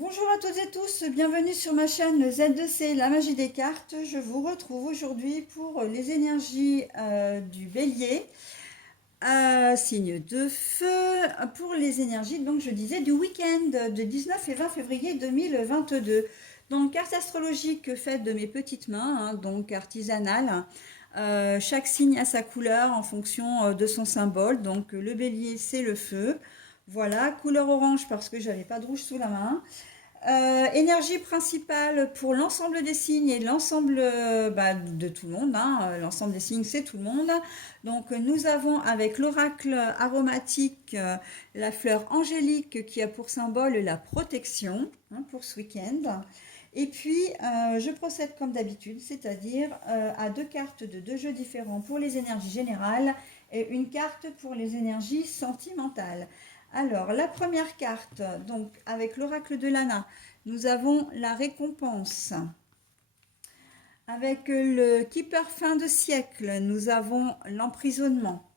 Bonjour à toutes et tous, bienvenue sur ma chaîne Z2C, la magie des cartes. Je vous retrouve aujourd'hui pour les énergies du bélier, signe de feu, pour les énergies, donc je disais, du week-end de 19 et 20 février 2022. Donc, carte astrologique faite de mes petites mains, donc artisanale. Chaque signe a sa couleur en fonction de son symbole. Donc, le bélier, c'est le feu. Voilà, couleur orange parce que j'avais pas de rouge sous la main. Énergie principale pour l'ensemble des signes et l'ensemble de tout le monde. L'ensemble des signes, c'est tout le monde. Donc, nous avons avec l'oracle aromatique la fleur angélique qui a pour symbole la protection pour ce week-end. Et puis, je procède comme d'habitude, c'est-à-dire à deux cartes de deux jeux différents pour les énergies générales et une carte pour les énergies sentimentales. Alors, la première carte, donc avec l'oracle de Lana, nous avons la récompense. Avec le Keeper fin de siècle, nous avons l'emprisonnement.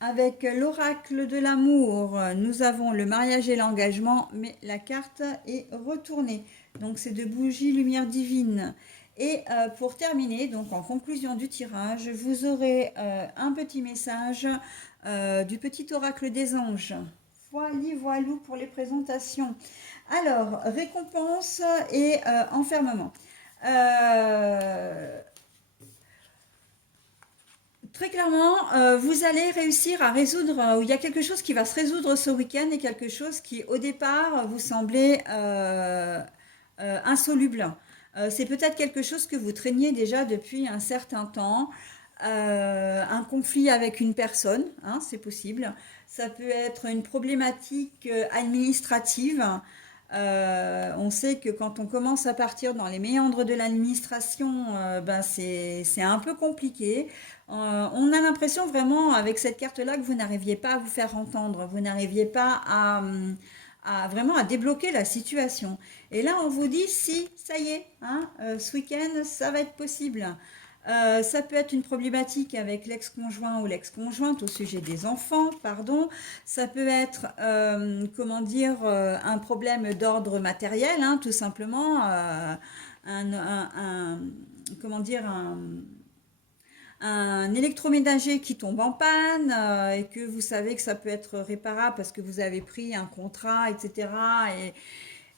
Avec l'oracle de l'amour, nous avons le mariage et l'engagement, mais la carte est retournée. Donc, c'est de bougies lumière divine. Et pour terminer, donc en conclusion du tirage, vous aurez un petit message du petit oracle des anges. Voilou pour les présentations. Alors, récompense et enfermement. Très clairement, vous allez réussir à résoudre, il y a quelque chose qui va se résoudre ce week-end et quelque chose qui, au départ, vous semblait insoluble. C'est peut-être quelque chose que vous traîniez déjà depuis un certain temps. Un conflit avec une personne, c'est possible. Ça peut être une problématique administrative. On sait que quand on commence à partir dans les méandres de l'administration, c'est un peu compliqué. On a l'impression vraiment avec cette carte-là que vous n'arriviez pas à vous faire entendre, vous n'arriviez pas vraiment à débloquer la situation. Et là, on vous dit si, ça y est, ce week-end, ça va être possible. Ça peut être une problématique avec l'ex-conjoint ou l'ex-conjointe au sujet des enfants, pardon. Ça peut être, un problème d'ordre matériel, tout simplement. Un, un- un- comment dire, un électroménager qui tombe en panne et que vous savez que ça peut être réparable parce que vous avez pris un contrat, etc.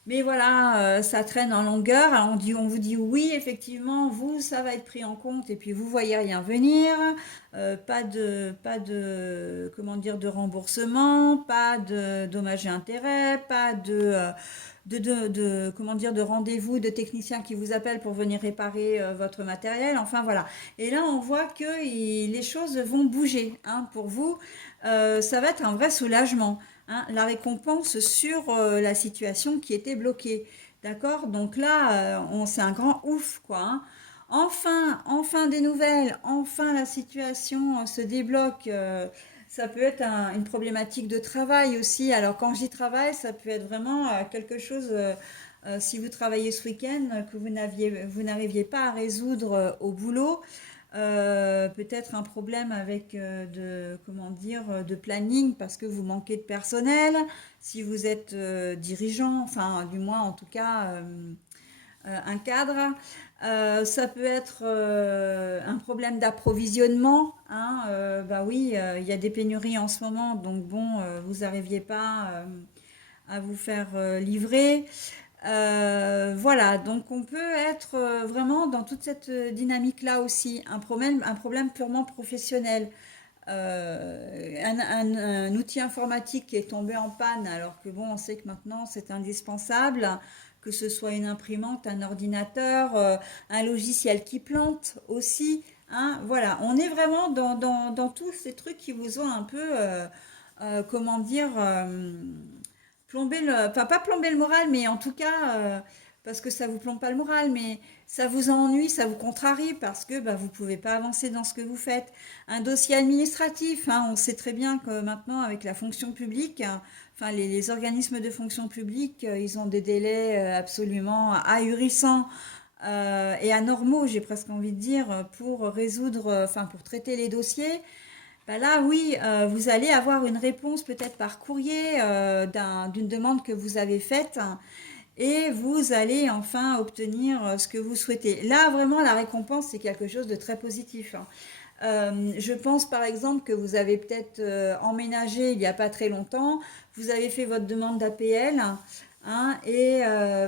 Mais voilà, ça traîne en longueur. Alors on vous dit oui, effectivement, vous, ça va être pris en compte et puis vous voyez rien venir. De remboursement, pas de dommages et intérêts, pas de rendez-vous de techniciens qui vous appellent pour venir réparer votre matériel. Enfin voilà. Et là, on voit que les choses vont bouger pour vous. Ça va être un vrai soulagement. La récompense sur la situation qui était bloquée. D'accord. Donc là, c'est un grand ouf, quoi. Enfin des nouvelles, enfin la situation se débloque. Ça peut être une problématique de travail aussi. Alors quand je dis travail, ça peut être vraiment quelque chose, si vous travaillez ce week-end, que vous n'arriviez pas à résoudre au boulot. Peut-être un problème avec de planning parce que vous manquez de personnel. Si vous êtes dirigeant, enfin du moins en tout cas un cadre. Ça peut être un problème d'approvisionnement. Bah oui, il y a des pénuries en ce moment, donc bon, vous n'arriviez pas à vous faire livrer. Voilà, donc on peut être vraiment dans toute cette dynamique-là aussi, un problème purement professionnel. Un outil informatique qui est tombé en panne, alors que bon, on sait que maintenant c'est indispensable, que ce soit une imprimante, un ordinateur, un logiciel qui plante aussi. Voilà, on est vraiment dans tous ces trucs qui vous ont un peu, comment dire, plomber enfin pas plomber le moral, mais en tout cas, parce que ça vous plombe pas le moral, mais ça vous ennuie, ça vous contrarie parce que vous pouvez pas avancer dans ce que vous faites. Un dossier administratif, on sait très bien que maintenant avec la fonction publique, enfin les organismes de fonction publique, ils ont des délais absolument ahurissants. Et anormaux, j'ai presque envie de dire, pour résoudre, enfin pour traiter les dossiers. Bah là, oui, vous allez avoir une réponse peut-être par courrier d'une demande que vous avez faite et vous allez enfin obtenir ce que vous souhaitez. Là, vraiment, la récompense, c'est quelque chose de très positif, hein. Je pense par exemple que vous avez peut-être emménagé il n'y a pas très longtemps, vous avez fait votre demande d'APL, hein, et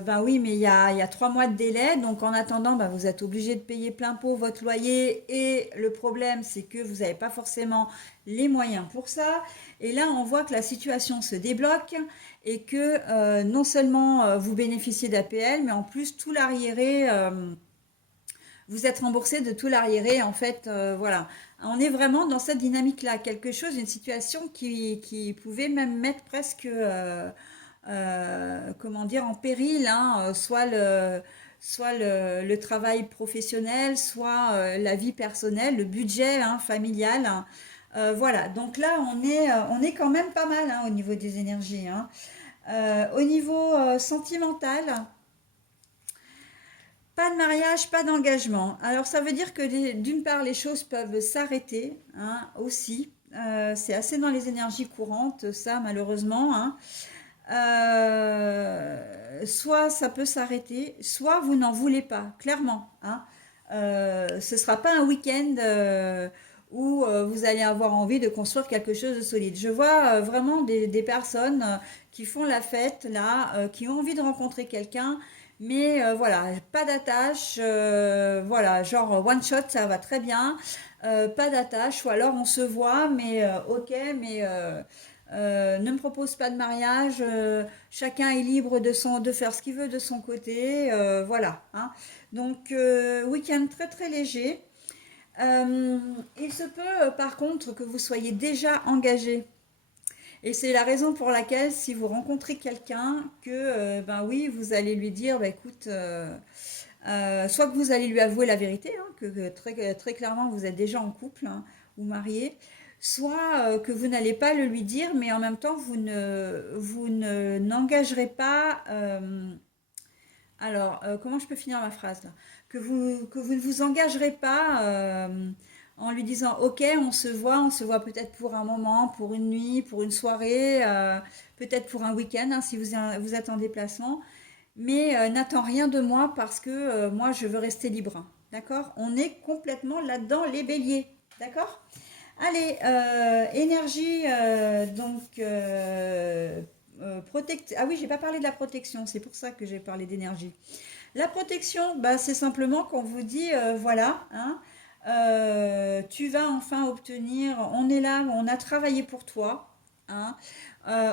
ben oui, mais il y a 3 mois de délai, donc en attendant, ben, vous êtes obligé de payer plein pot votre loyer, et le problème, c'est que vous n'avez pas forcément les moyens pour ça. Et là, on voit que la situation se débloque et que non seulement vous bénéficiez d'APL, mais en plus tout l'arriéré vous êtes remboursé de tout l'arriéré, en fait, voilà. On est vraiment dans cette dynamique-là, quelque chose, une situation qui pouvait même mettre presque, comment dire, en péril, hein, soit le travail professionnel, soit la vie personnelle, le budget hein, familial, hein. Voilà, donc là, on est quand même pas mal hein, au niveau des énergies, hein. Au niveau sentimental, pas de mariage, pas d'engagement. Alors ça veut dire que d'une part les choses peuvent s'arrêter hein, aussi. C'est assez dans les énergies courantes, ça malheureusement, hein. Soit ça peut s'arrêter, soit vous n'en voulez pas, clairement, hein. Ce ne sera pas un week-end où vous allez avoir envie de construire quelque chose de solide. Je vois vraiment des personnes qui font la fête là, qui ont envie de rencontrer quelqu'un, mais voilà, pas d'attache, voilà, genre one shot, ça va très bien, pas d'attache, ou alors on se voit, mais ok, mais ne me propose pas de mariage, chacun est libre de faire ce qu'il veut de son côté, voilà, hein. Donc, week-end très très léger. Euh, il se peut par contre que vous soyez déjà engagé. Et c'est la raison pour laquelle, si vous rencontrez quelqu'un, que ben oui, vous allez lui dire, bah, écoute, soit que vous allez lui avouer la vérité, hein, que très, très clairement vous êtes déjà en couple hein, ou marié, soit que vous n'allez pas le lui dire, mais en même temps vous ne n'engagerez pas. Alors, comment je peux finir ma phrase là? Que vous ne vous engagerez pas en lui disant, ok, on se voit peut-être pour un moment, pour une nuit, pour une soirée, peut-être pour un week-end hein, si vous êtes en déplacement, mais n'attends rien de moi parce que moi je veux rester libre. Hein. D'accord? On est complètement là-dedans, les béliers. D'accord? Allez, énergie, ah oui, j'ai pas parlé de la protection, c'est pour ça que j'ai parlé d'énergie. La protection, bah, c'est simplement qu'on vous dit, voilà, hein, tu vas enfin obtenir, on est là, on a travaillé pour toi, hein,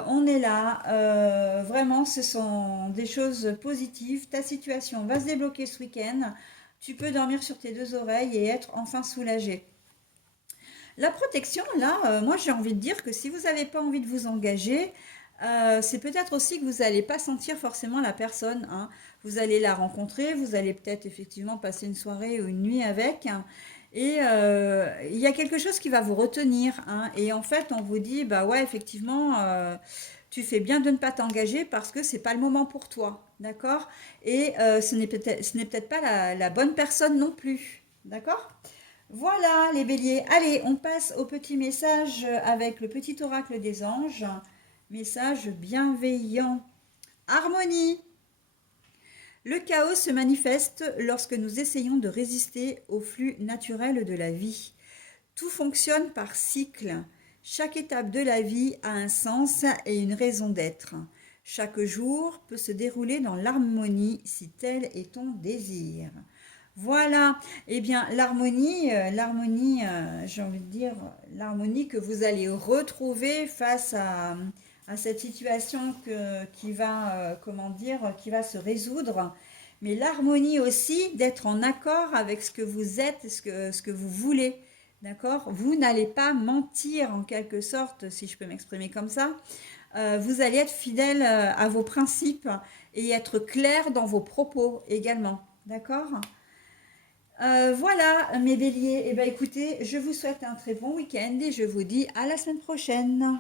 on est là, vraiment, ce sont des choses positives, ta situation va se débloquer ce week-end, tu peux dormir sur tes deux oreilles et être enfin soulagé. La protection, là, moi j'ai envie de dire que si vous n'avez pas envie de vous engager, c'est peut-être aussi que vous n'allez pas sentir forcément la personne, hein. Vous allez la rencontrer, vous allez peut-être effectivement passer une soirée ou une nuit avec, hein, et il y a quelque chose qui va vous retenir, hein. Et en fait, on vous dit, bah ouais, effectivement, tu fais bien de ne pas t'engager parce que c'est pas le moment pour toi, d'accord? Et ce n'est peut-être pas la bonne personne non plus, d'accord? Voilà les béliers. Allez, on passe au petit message avec le petit oracle des anges. Message bienveillant. Harmonie. Le chaos se manifeste lorsque nous essayons de résister au flux naturel de la vie. Tout fonctionne par cycle. Chaque étape de la vie a un sens et une raison d'être. Chaque jour peut se dérouler dans l'harmonie si tel est ton désir. Voilà, eh bien j'ai envie de dire, l'harmonie que vous allez retrouver face à cette situation qui va, comment dire, qui va se résoudre, mais l'harmonie aussi d'être en accord avec ce que vous êtes, ce que vous voulez, d'accord? Vous n'allez pas mentir en quelque sorte, si je peux m'exprimer comme ça. Vous allez être fidèle à vos principes et être clair dans vos propos également, d'accord? Voilà mes béliers. Eh bien écoutez, je vous souhaite un très bon week-end et je vous dis à la semaine prochaine.